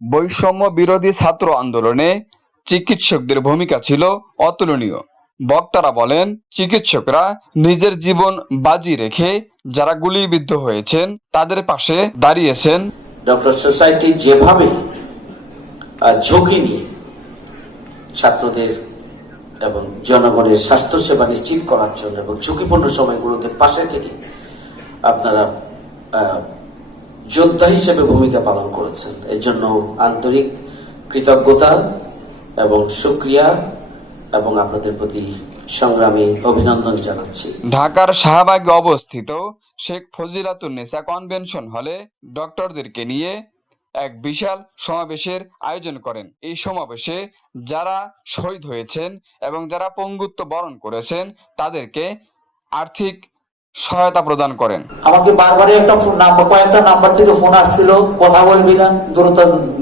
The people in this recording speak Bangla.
বৈষম্য বিরোধী ছাত্র আন্দোলনে চিকিৎসকদের ভূমিকা ছিল অতুলনীয়। বক্তারা বলেন, চিকিৎসকরা নিজের জীবন বাজি রেখে যারা গুলিবিদ্ধ হয়েছেন তাদের পাশে দাঁড়িয়েছেন। ডক্টর সোসাইটি যেভাবে ঝুঁকি নিয়ে ছাত্রদের এবং জনগণের স্বাস্থ্যসেবা নিশ্চিত করার জন্য এবং ঝুঁকিপূর্ণ সময়গুলোতে পাশে থেকে আপনারা যোদ্ধা হিসেবে ভূমিকা পালন করেছেন, এর জন্য আন্তরিক কৃতজ্ঞতা এবং শুকরিয়া এবং আপনাদের প্রতি সংগ্রামী অভিনন্দন জানাচ্ছি। ঢাকার শাহবাগে অবস্থিত শেখ ফজিলাতুন্নেসা কনভেনশন হলে ডক্টরদেরকে নিয়ে এক বিশাল সমাবেশের আয়োজন করেন। এই সমাবেশে যারা শহীদ হয়েছেন এবং যারা পঙ্গুত্ব বরণ করেছেন তাদেরকে আর্থিক সহায়তা প্রদান করেন। আমাকে বারবারই কয়েকটা নাম্বার থেকে ফোন আসছিল, কথা বলবি না, দ্রুত